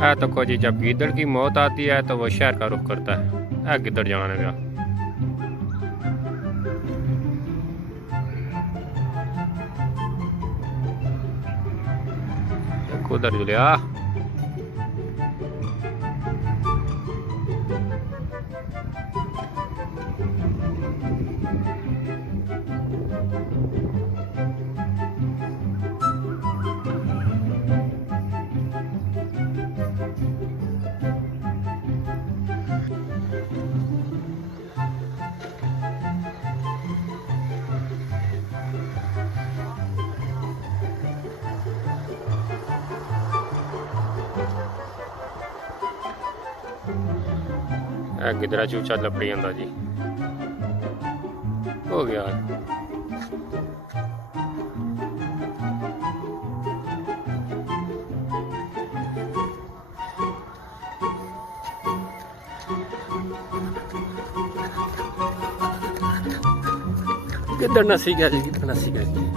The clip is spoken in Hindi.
है तो खोजी जब गिद्दड़ की मौत आती है तो वो शहर का रुख करता है। गिद्दड़ जाने का उधर जुलिया गिदरा चूचा लपड़ी जाता जी। हो गया गिदड़ नसी गया जी, गिदड़ नसी गया।